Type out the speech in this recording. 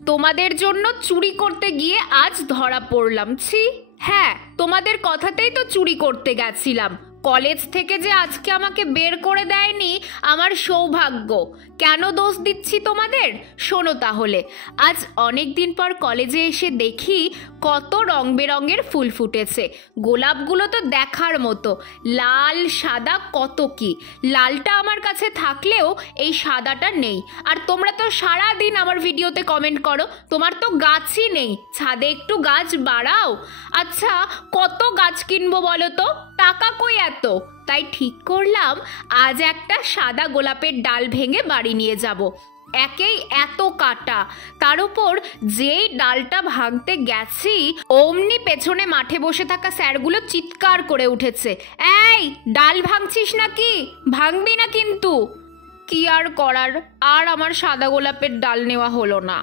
তোমাদের জন্য চুরি করতে গিয়ে আজ ধরা পড়লাম। ছি। হ্যাঁ, তোমাদের কথাতেই তো চুরি করতে গেছিলাম। কলেজ থেকে যে আজকে আমাকে বের করে দেয়নি আমার সৌভাগ্য। কেন দোষ দিচ্ছি তোমাদের? শোনো তাহলে। আজ অনেক দিন পর কলেজে এসে দেখি কত রং বেরঙের ফুল ফুটেছে। গোলাপগুলো তো দেখার মতো, লাল সাদা কত কি। লালটা আমার কাছে থাকলেও এই সাদাটা নেই। আর তোমরা তো সারা দিন আমার ভিডিওতে কমেন্ট করো তোমার তো গাছই নেই, ছাদে একটু গাছ বাড়াও। আচ্ছা, কত গাছ কিনবো বলো তো? টাকা কই এত? তাই ঠিক করলাম আজ একটা সাদা গোলাপের ডাল ভেঙে বাড়ি নিয়ে যাব। একেই এত কাটা, তার উপর যেই ডালটা ভাঙতে গেছি অমনি পেছনে মাঠে বসে থাকা স্যারগুলো চিৎকার করে উঠেছে, এই ডাল ভাঙছিস নাকি? ভাঙবি না কিন্তু। কি আর করার, আর আমার সাদা গোলাপের ডাল নেওয়া হলো না।